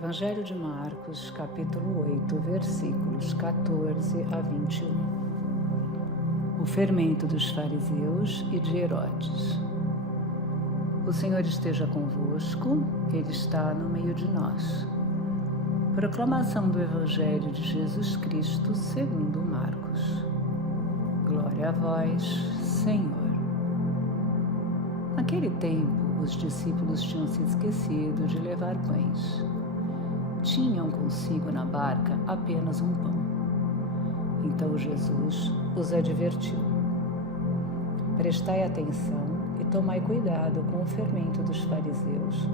Evangelho de Marcos, capítulo 8, versículos 14 a 21. O fermento dos fariseus e de Herodes. O Senhor esteja convosco, Ele está no meio de nós. Proclamação do Evangelho de Jesus Cristo segundo Marcos. Glória a vós, Senhor. Naquele tempo, os discípulos tinham se esquecido de levar pães. Tinham consigo na barca apenas um pão. Então Jesus os advertiu: prestai atenção e tomai cuidado com o fermento dos fariseus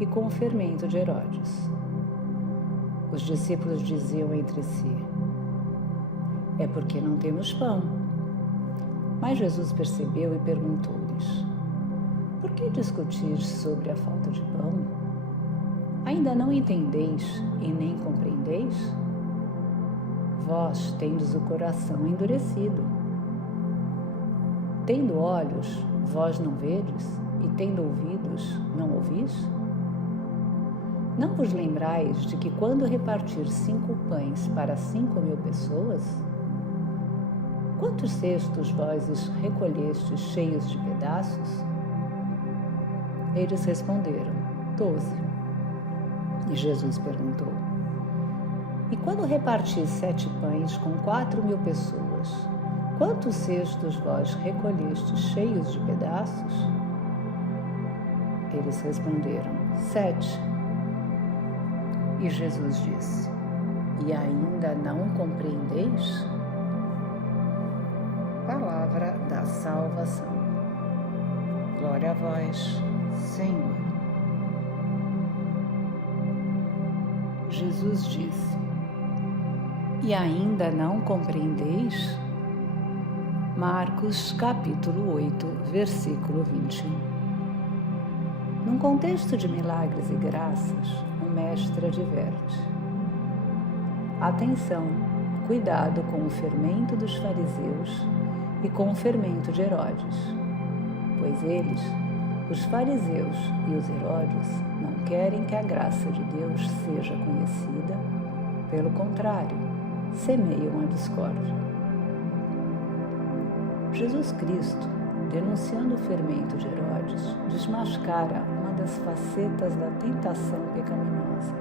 e com o fermento de Herodes. Os discípulos diziam entre si: é porque não temos pão. Mas Jesus percebeu e perguntou-lhes: por que discutis sobre a falta de pão? Ainda não entendeis e nem compreendeis? Vós tendes o coração endurecido. Tendo olhos, vós não vedes, e tendo ouvidos, não ouvis? Não vos lembrais de que quando repartir 5 pães para 5.000 pessoas, quantos cestos vós recolhestes cheios de pedaços? Eles responderam: 12. E Jesus perguntou: e quando repartis 7 pães com 4.000 pessoas, quantos cestos vós recolhestes cheios de pedaços? Eles responderam: 7. E Jesus disse: e ainda não compreendeis? Palavra da salvação. Glória a vós, Senhor. Jesus disse: e ainda não compreendeis? Marcos capítulo 8, versículo 21. Num contexto de milagres e graças, o mestre adverte: atenção, cuidado com o fermento dos fariseus e com o fermento de Herodes, pois eles, os fariseus e os Herodes, não querem que a graça de Deus seja conhecida, pelo contrário, semeiam a discórdia. Jesus Cristo, denunciando o fermento de Herodes, desmascara uma das facetas da tentação pecaminosa: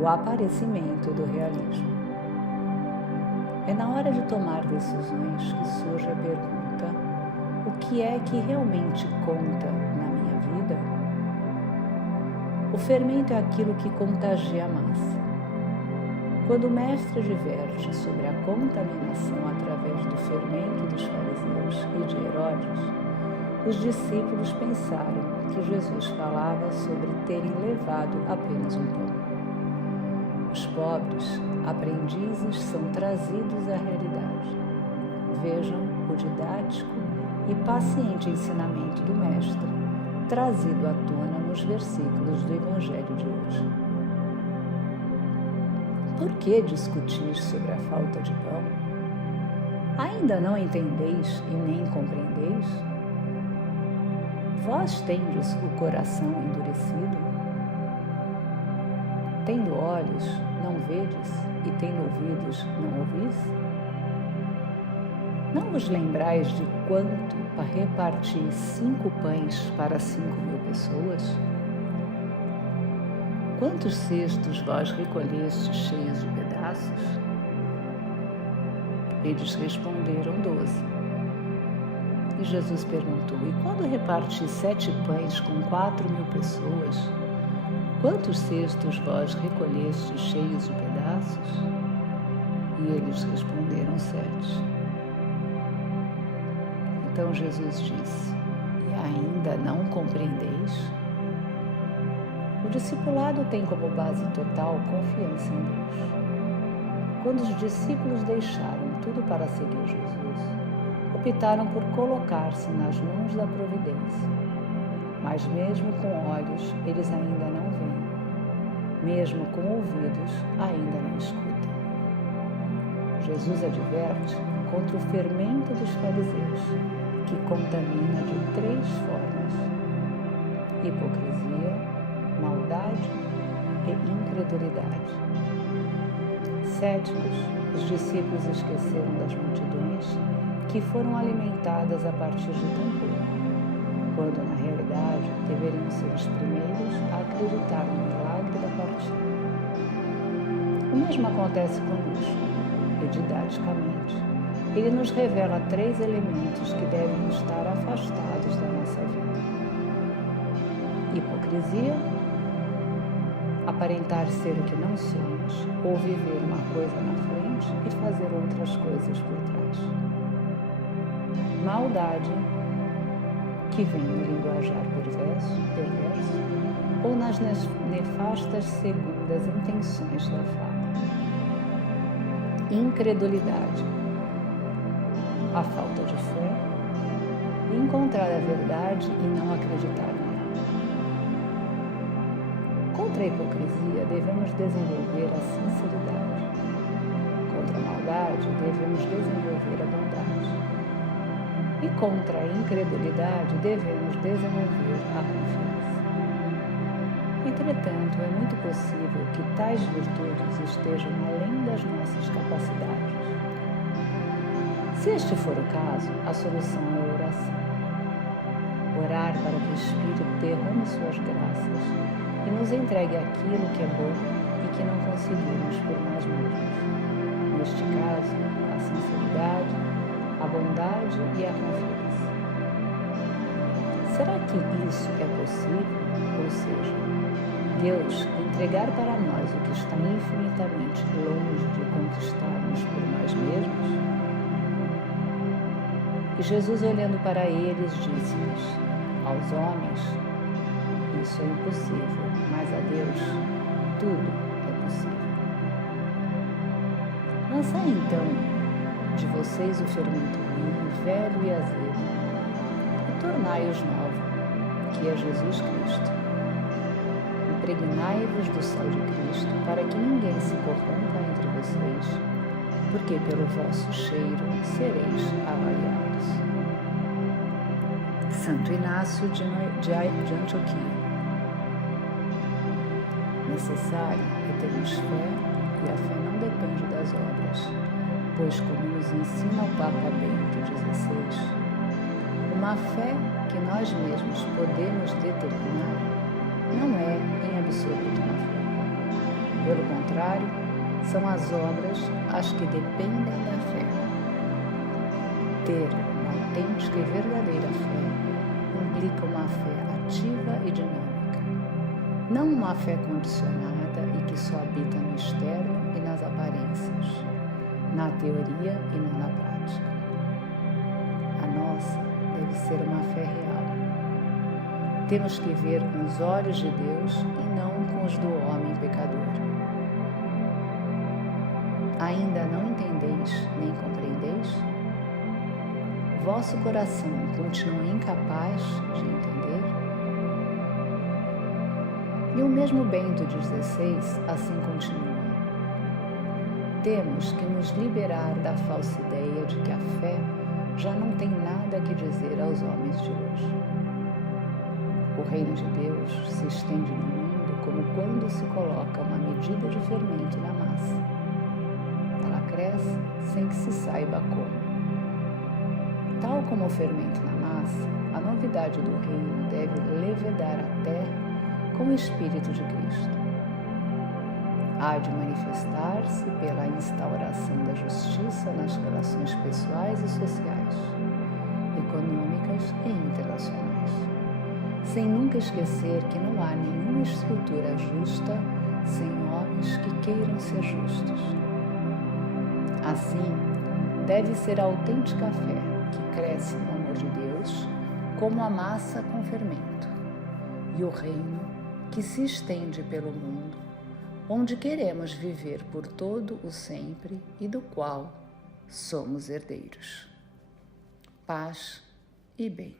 o aparecimento do realismo. É na hora de tomar decisões que surge a pergunta: o que é que realmente conta na minha vida? O fermento é aquilo que contagia a massa. Quando o mestre adverte sobre a contaminação através do fermento dos fariseus e de Herodes, os discípulos pensaram que Jesus falava sobre terem levado apenas um pão. Os pobres, aprendizes, são trazidos à realidade. Vejam o didático e paciente ensinamento do Mestre, trazido à tona nos versículos do Evangelho de hoje. Por que discutir sobre a falta de pão? Ainda não entendeis e nem compreendeis? Vós tendes o coração endurecido? Tendo olhos, não vedes, e tendo ouvidos, não ouvis? Não vos lembrais de quanto para repartir 5 pães para 5.000 pessoas? Quantos cestos vós recolhestes cheios de pedaços? Eles responderam: 12. E Jesus perguntou: e quando repartis 7 pães com 4.000 pessoas, quantos cestos vós recolhestes cheios de pedaços? E eles responderam: 7. Então Jesus disse: e ainda não compreendeis? O discipulado tem como base total confiança em Deus. Quando os discípulos deixaram tudo para seguir Jesus, optaram por colocar-se nas mãos da providência. Mas mesmo com olhos, eles ainda não veem. Mesmo com ouvidos, ainda não escutam. Jesus adverte contra o fermento dos fariseus, que contamina de 3 formas: hipocrisia, maldade e incredulidade. Céticos, os discípulos esqueceram das multidões que foram alimentadas a partir de tão pouco, quando na realidade deveriam ser os primeiros a acreditar no milagre da partida. O mesmo acontece conosco, e didaticamente, ele nos revela 3 elementos que devem estar afastados da nossa vida: hipocrisia, aparentar ser o que não somos, ou viver uma coisa na frente e fazer outras coisas por trás. Maldade, que vem no linguajar perverso, ou nas nefastas segundas intenções da fala. Incredulidade, a falta de fé, encontrar a verdade e não acreditar nela. Contra a hipocrisia, devemos desenvolver a sinceridade. Contra a maldade, devemos desenvolver a bondade. E contra a incredulidade, devemos desenvolver a confiança. Entretanto, é muito possível que tais virtudes estejam além das nossas capacidades. Se este for o caso, a solução é a oração. Orar para que o Espírito derrame suas graças e nos entregue aquilo que é bom e que não conseguimos por nós mesmos. Neste caso, a sinceridade, a bondade e a confiança. Será que isso é possível? Ou seja, Deus entregar para nós o que está infinitamente longe de conquistarmos por nós mesmos? E Jesus, olhando para eles, disse-lhes: aos homens, isso é impossível, mas a Deus tudo é possível. Lançai então de vocês o fermento ruim, velho e azedo, e tornai-os novo, que é Jesus Cristo. Impregnai-vos do sal de Cristo, para que ninguém se corrompa entre vocês, porque pelo vosso cheiro sereis avaliados. Santo Inácio de Antioquia. Necessário é termos fé, e a fé não depende das obras, pois, como nos ensina o Papa Bento XVI, uma fé que nós mesmos podemos determinar não é em absoluto uma fé. Pelo contrário, são as obras as que dependem da fé. Ter uma autêntica e verdadeira fé implica uma fé ativa e dinâmica, não uma fé condicionada e que só habita no externo e nas aparências, na teoria e não na prática. A nossa deve ser uma fé real. Temos que ver com os olhos de Deus e não com os do homem pecador. Ainda não entendeis nem compreendeis? Vosso coração continua incapaz de entender? E o mesmo Bento XVI assim continua: temos que nos liberar da falsa ideia de que a fé já não tem nada que dizer aos homens de hoje. O reino de Deus se estende no mundo como quando se coloca uma medida de fermento na massa. Ela cresce sem que se saiba como. Tal como o fermento na massa, a novidade do reino deve levedar a terra com o Espírito de Cristo. Há de manifestar-se pela instauração da justiça nas relações pessoais e sociais, econômicas e internacionais, sem nunca esquecer que não há nenhuma estrutura justa sem homens que queiram ser justos. Assim, deve ser a autêntica fé que cresce no amor de Deus, como a massa com fermento, e o reino que se estende pelo mundo, onde queremos viver por todo o sempre e do qual somos herdeiros. Paz e bem.